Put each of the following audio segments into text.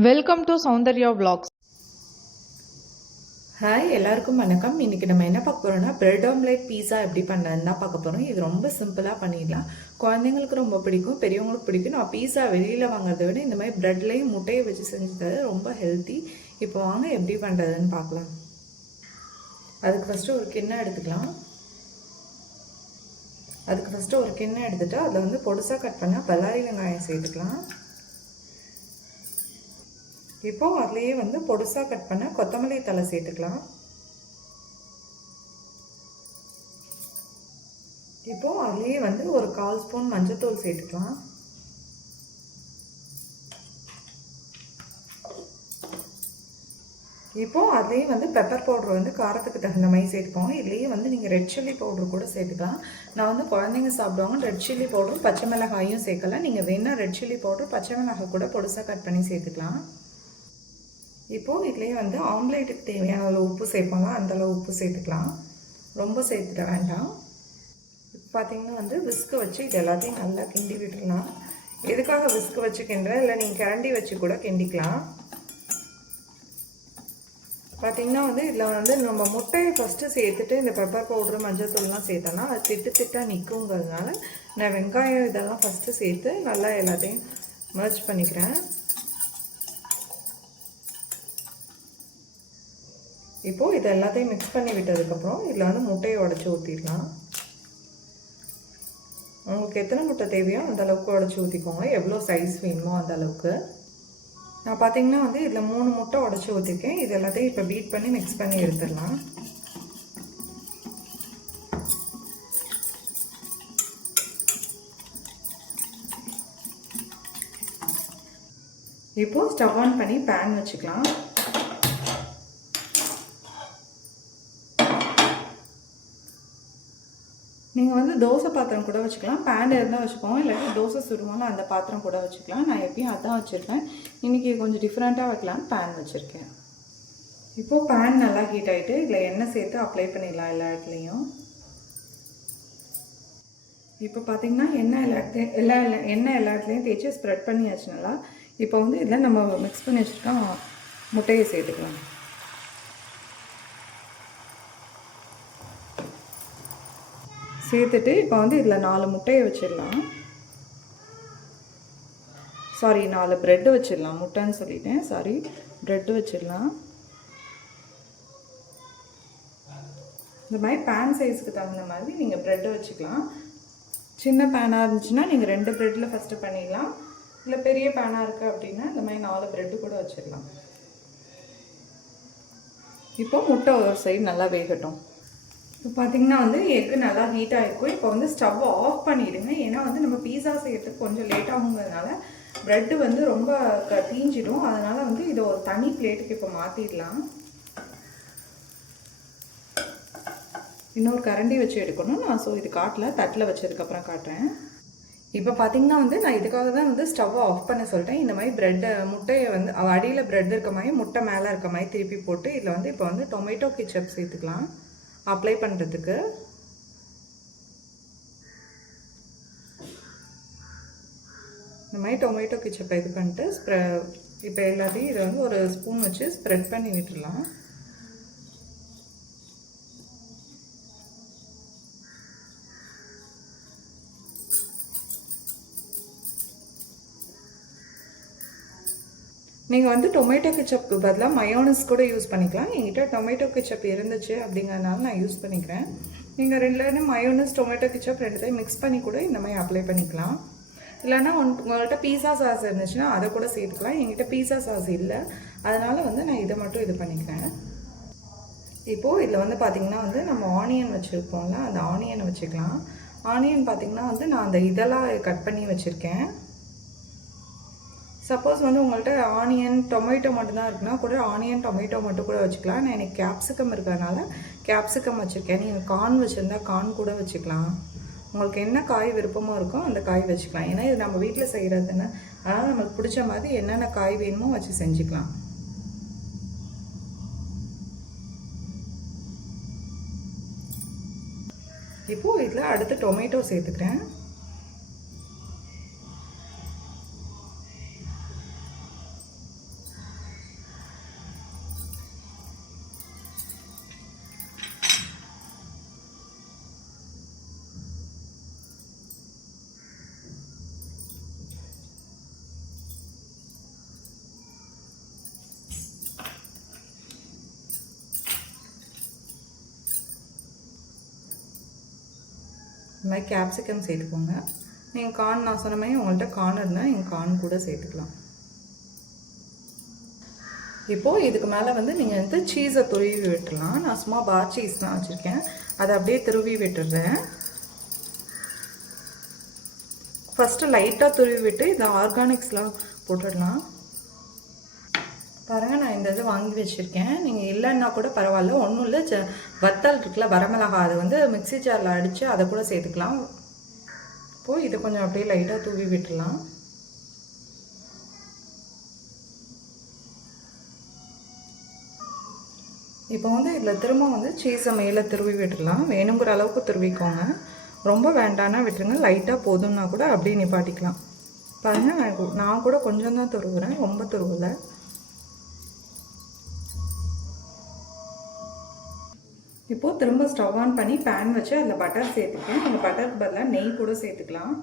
Welcome to Soundarya vlogs. Hi எல்லாருக்கும் வணக்கம். இன்னைக்கு நம்ம என்ன பார்க்க போகிறோம்னா பிரெட் ஆம்லேட் பீஸா எப்படி பண்ணுறதுன்னு தான் பார்க்க போகிறோம் இது ரொம்ப சிம்பிளாக பண்ணிடலாம். குழந்தைங்களுக்கு ரொம்ப பிடிக்கும் பெரியவங்களுக்கு பிடிக்கும். நான் பீஸா வெளியில் வாங்குறதை விட இந்த மாதிரி ப்ரெட்லேயும் முட்டையை வச்சு செஞ்சு தரது ரொம்ப ஹெல்த்தி இப்போ வாங்க எப்படி பண்ணுறதுன்னு பார்க்கலாம். அதுக்கு ஃபஸ்ட்டு ஒரு கிண்ணம் எடுத்துக்கலாம். அதுக்கு ஃபஸ்ட்டு ஒரு கிண்ணம் எடுத்துகிட்டு அதில் வந்து பொடுசாக கட் பண்ணால் பல்லாரி வெங்காயம் சேர்த்துக்கலாம். இப்போ அதுலேயே வந்து பொடுசாக கட் பண்ண கொத்தமல்லி தலை சேர்த்துக்கலாம். இப்போ அதுலேயே வந்து ஒரு கால் ஸ்பூன் மஞ்சத்தூள் சேர்த்துக்கலாம். இப்போ அதுலேயே வந்து பெப்பர் பவுடர் வந்து காரத்துக்கு தகுந்த மாதிரி சேர்த்துக்கோங்க. இதுலேயே வந்து நீங்கள் ரெட் சில்லி பவுட்ரு கூட சேர்த்துக்கலாம். நான் வந்து குழந்தைங்க சாப்பிடுவாங்க ரெட் சில்லி பவுடரும் பச்சை மிளகாயும் சேர்க்கலாம். நீங்கள் வேணால் ரெட் சில்லி பவுட்ரு பச்சை மிளகாய் கூட பொடுசாக கட் பண்ணி சேர்த்துக்கலாம். இப்போது இதுலேயே வந்து ஆம்லேட்டுக்கு தேவையான அளவு உப்பு சேர்ப்பாங்க அந்தளவு உப்பு சேர்த்துக்கலாம். ரொம்ப சேர்த்துட வேண்டாம். இப்போ பார்த்தீங்கன்னா வந்து விஸ்க்கு வச்சு இது எல்லாத்தையும் நல்லா கிண்டி விட்டுடலாம் எதுக்காக விஸ்க்கு வச்சு கிண்டுறேன்? இல்லை நீங்கள் கிரண்டி வச்சு கூட கிண்டிக்கலாம். பார்த்தீங்கன்னா வந்து இதில் வந்து நம்ம முட்டையை ஃபஸ்ட்டு சேர்த்துட்டு இந்த பெப்பர் பவுட்ரு மஞ்சள் தூள்லாம் சேர்த்தோன்னா அது திட்டு திட்டாக நிற்குங்கிறதுனால நான் வெங்காயம் இதெல்லாம் ஃபஸ்ட்டு சேர்த்து நல்லா எல்லாத்தையும் மர்ச் பண்ணிக்கிறேன். இப்போது இது எல்லாத்தையும் மிக்ஸ் பண்ணி விட்டதுக்கப்புறம் இதில் வந்து முட்டையை உடச்சி ஊற்றிடலாம் உங்களுக்கு எத்தனை முட்டை தேவையோ அந்த அளவுக்கு உடச்சி ஊற்றிக்கோங்க எவ்வளோ சைஸ் வேணுமோ அந்த அளவுக்கு. நான் பார்த்தீங்கன்னா வந்து இதில் மூணு முட்டை உடச்சி ஊற்றிருக்கேன் இது எல்லாத்தையும் இப்போ பீட் பண்ணி மிக்ஸ் பண்ணி எடுத்துடலாம். இப்போது ஸ்டவ் ஆன் பண்ணி பேன் வச்சுக்கலாம். நீங்கள் வந்து தோசை பாத்திரம் கூட வச்சுக்கலாம். பேன் இருந்தால் வச்சுக்கோங்க. இல்லாட்டி தோசை சுடுவோம்ல அந்த பாத்திரம் கூட வச்சுக்கலாம். நான் எப்பயும் அதான் வச்சுருப்பேன். இன்றைக்கி கொஞ்சம் டிஃப்ரெண்ட்டாக வைக்கலாம் பேன் வச்சுருக்கேன். இப்போது பேன் நல்லா ஹீட் ஆகிட்டு இதில் எண்ணெய் சேர்த்து அப்ளை பண்ணிடலாம் எல்லா இடத்துலையும். இப்போ பார்த்தீங்கன்னா எண்ணெய் எல்லா இடத்துலையும் எல்லா எண்ணெய் எல்லா இடத்துலையும் தேய்ச்சி ஸ்ப்ரெட் பண்ணியாச்சு நல்லா. இப்போ வந்து இதில் நம்ம மிக்ஸ் பண்ணி வச்சுருக்கோம். முட்டையை சேர்த்துக்கலாம். சேர்த்துட்டு இப்போ வந்து இதில் நாலு முட்டையை வச்சிடலாம். சாரி நாலு ப்ரெட்டு வச்சிடலாம். முட்டைன்னு சொல்லிட்டேன். சாரி ப்ரெட்டு வச்சிடலாம். இந்த மாதிரி பேன் சைஸுக்கு தகுந்த மாதிரி நீங்கள் ப்ரெட்டு வச்சுக்கலாம். சின்ன பேனாக இருந்துச்சுன்னா நீங்கள் ரெண்டு ப்ரெட்டில் ஃபஸ்ட்டு பண்ணிடலாம். இல்லை பெரிய பேனாக இருக்குது அப்படின்னா இந்த மாதிரி நாலு ப்ரெட்டு கூட வச்சிடலாம். இப்போ முட்டை ஒரு சைடு நல்லா வேகட்டும். இப்போ பார்த்தீங்கன்னா வந்து எக்கு நல்லா ஹீட் ஆகிருக்கும் இப்போ வந்து ஸ்டவ் ஆஃப் பண்ணிவிடுங்க ஏன்னா வந்து நம்ம பீஸா செய்யறதுக்கு கொஞ்சம் லேட் ஆகுங்கிறதுனால ப்ரெட்டு வந்து ரொம்ப க தீஞ்சிடும். அதனால் வந்து இதை ஒரு தனி பிளேட்டுக்கு இப்போ மாற்றிடலாம் இன்னொரு கரண்டி வச்சு எடுக்கணும். நான் ஸோ இது காட்டல தட்டில் வச்சதுக்கப்புறம் காட்டுறேன். இப்போ பார்த்தீங்கன்னா வந்து நான் இதுக்காக தான் வந்து ஸ்டவ் ஆஃப் பண்ண சொல்லிட்டேன். இந்த மாதிரி ப்ரெட்டை முட்டையை வந்து அடியில் ப்ரெட் இருக்க மாதிரி முட்டை மேலே இருக்க மாதிரி திருப்பி போட்டு இதில் வந்து இப்போ வந்து டொமேட்டோ கிச்சப் சேர்த்துக்கலாம். அப்ளை பண்ணுறதுக்கு இந்த மாதிரி டொமேட்டோ கிச்சப்பை இது பண்ணிட்டு ஸ்ப்ரெ இப்போ எல்லாத்தையும் இதை வந்து ஒரு ஸ்பூன் வச்சு ஸ்ப்ரெட் பண்ணி விட்டுடலாம். நீங்கள் வந்து டொமேட்டோ கெச்சப்க்கு பதிலாக மயோனஸ் கூட யூஸ் பண்ணிக்கலாம். என்கிட்ட டொமேட்டோ கெச்சப் இருந்துச்சு அப்படிங்கிறதுனால நான் யூஸ் பண்ணிக்கிறேன். நீங்கள் ரெண்டுலேருந்து மயோனஸ் டொமேட்டோ கெச்சப் ரெண்டுத்தையும் மிக்ஸ் பண்ணி கூட இந்த மாதிரி அப்ளை பண்ணிக்கலாம். இல்லைன்னா உன் உங்கள்கிட்ட பீஸா சாஸ் இருந்துச்சுன்னா அதை கூட சேர்த்துக்கலாம். என்கிட்ட பீஸா சாஸ் இல்லை. அதனால் வந்து நான் இதை மட்டும் இது பண்ணிக்கிறேன். இப்போது இதில் வந்து பார்த்திங்கன்னா வந்து நம்ம ஆனியன் வச்சுருப்போம்ல அந்த ஆனியனை வச்சுக்கலாம். ஆனியன் பார்த்திங்கன்னா வந்து நான் அந்த இதெல்லாம் கட் பண்ணி வச்சுருக்கேன். சப்போஸ் வந்து உங்கள்கிட்ட ஆனியன் டொமேட்டோ மட்டும்தான் இருக்குன்னா கூட ஆனியன் டொமேட்டோ மட்டும் கூட வச்சுக்கலாம். நான் எனக்கு கேப்சிகம் இருக்கிறதுனால கேப்சிகம் வச்சுருக்கேன். நீங்கள் கார்ன் வச்சுருந்தா கார்ன் கூட வச்சுக்கலாம். உங்களுக்கு என்ன காய் விருப்பமோ இருக்கோ அந்த காய் வச்சுக்கலாம். ஏன்னா இது நம்ம வீட்டில் செய்கிறதுன்னு அதனால் நம்மளுக்கு பிடிச்ச மாதிரி என்னென்ன காய் வேணுமோ வச்சு செஞ்சுக்கலாம். இப்போது இதில் அடுத்து டொமேட்டோ சேர்த்துக்கிறேன். மாதிரி கேப்சிகம் சேர்த்துக்கோங்க. நீங்கள் கார்ன் நான் சொன்ன மாதிரி உங்கள்கிட்ட கார்ன் இருந்தால் நீங்கள் கார்ன் கூட சேர்த்துக்கலாம். இப்போது இதுக்கு மேலே வந்து நீங்கள் வந்து சீஸை துருவி விட்டுடலாம் நான் சும்மா பார் சீஸ் தான் வச்சுருக்கேன். அதை அப்படியே துருவி விட்டுடுறேன் ஃபஸ்ட்டு லைட்டாக துருவி விட்டு இதை ஆர்கானிக்ஸ்லாம் போட்டுடலாம். பாருங்கள் வாங்கி வச்சுருக்கேன். நீங்கள் இல்லைன்னா கூட பரவாயில்ல ஒன்றும் இல்லை. ச வத்தல் இருக்குல்ல வரமிளகா அதை வந்து மிக்ஸி ஜாரில் அடித்து அதை கூட சேர்த்துக்கலாம். இப்போது இதை கொஞ்சம் அப்படியே லைட்டாக தூவி விட்டுடலாம். இப்போ வந்து இதில் திரும்ப வந்து சீஸை மேலே திருவி விட்டுடலாம். வேணுங்கிற அளவுக்கு திருவிக்கோங்க. ரொம்ப வேண்டான்னா விட்டுருங்க. லைட்டாக போதும்னா கூட அப்படியே நிப்பாட்டிக்கலாம். பாருங்கள் நான் நான் கூட கொஞ்சம் தான் துருவுறேன். ரொம்ப துருவலை. இப்போது திரும்ப ஸ்டவ் ஆன் பண்ணி பேன் வச்சு அதில் பட்டர் சேர்த்துக்கேன் நீங்கள் பட்டருக்கு பதிலாக நெய் கூட சேர்த்துக்கலாம்.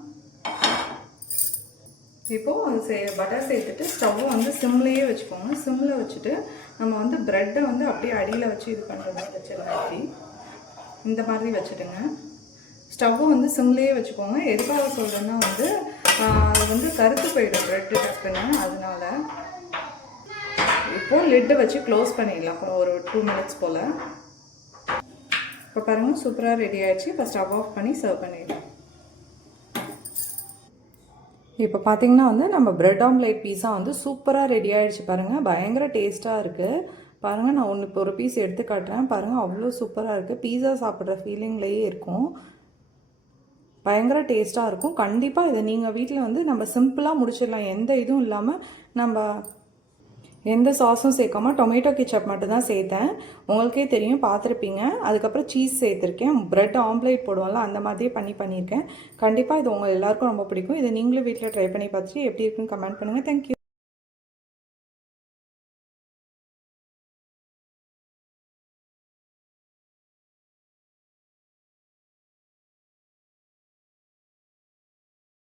இப்போது அது சே பட்டர் சேர்த்துட்டு ஸ்டவ்வை வந்து சிம்லேயே வச்சுக்கோங்க. சிம்மில் வச்சுட்டு நம்ம வந்து ப்ரெட்டை வந்து அப்படியே அடியில் வச்சு இது பண்ணுற மாதிரி வச்சிடலாம் இப்படி இந்த மாதிரி வச்சுடுங்க. ஸ்டவ்வை வந்து சிம்லேயே வச்சுக்கோங்க. எதுக்காக சொல்கிறேன்னா வந்து அது வந்து கருத்து போயிடும் ப்ரெட்டு டக்குன்னு. அதனால இப்போது லிட்டை வச்சு க்ளோஸ் பண்ணிடலாம். ஒரு டூ மினிட்ஸ் போல். இப்போ பாருங்கள் சூப்பராக ரெடி ஆகிடுச்சு இப்போ ஸ்டவ் ஆஃப் பண்ணி சர்வ் பண்ணிடலாம். இப்போ பார்த்தீங்கன்னா வந்து நம்ம ப்ரெட் ஆம்லேட் பீஸா வந்து சூப்பராக ரெடி ஆகிடுச்சு பாருங்கள் பயங்கர டேஸ்ட்டாக இருக்குது பாருங்கள் நான் ஒன்று இப்போ ஒரு பீஸ் எடுத்து காட்டுறேன். பாருங்கள் அவ்வளோ சூப்பராக இருக்குது பீஸா சாப்பிட்ற ஃபீலிங்லேயே இருக்கும். பயங்கர டேஸ்ட்டாக இருக்கும். கண்டிப்பாக இதை நீங்கள் வீட்டில் வந்து நம்ம சிம்பிளாக முடிச்சிடலாம். எந்த இதுவும் இல்லாமல் நம்ம எந்த சாஸும் சேர்க்காம டொமேட்டோ கிச்சப் மட்டும்தான் சேர்த்தேன். உங்களுக்கே தெரியும் பார்த்துருப்பீங்க. அதுக்கப்புறம் சீஸ் சேர்த்துருக்கேன். ப்ரெட் ஆம்லேட் போடுவோம்ல அந்த மாதிரியே பண்ணி பண்ணியிருக்கேன். கண்டிப்பாக இது உங்கள் எல்லாருக்கும் ரொம்ப பிடிக்கும். இதை நீங்களும் வீட்டில் ட்ரை பண்ணி பார்த்துட்டு எப்படி இருக்குன்னு கமெண்ட் பண்ணுங்கள் தேங்க்யூ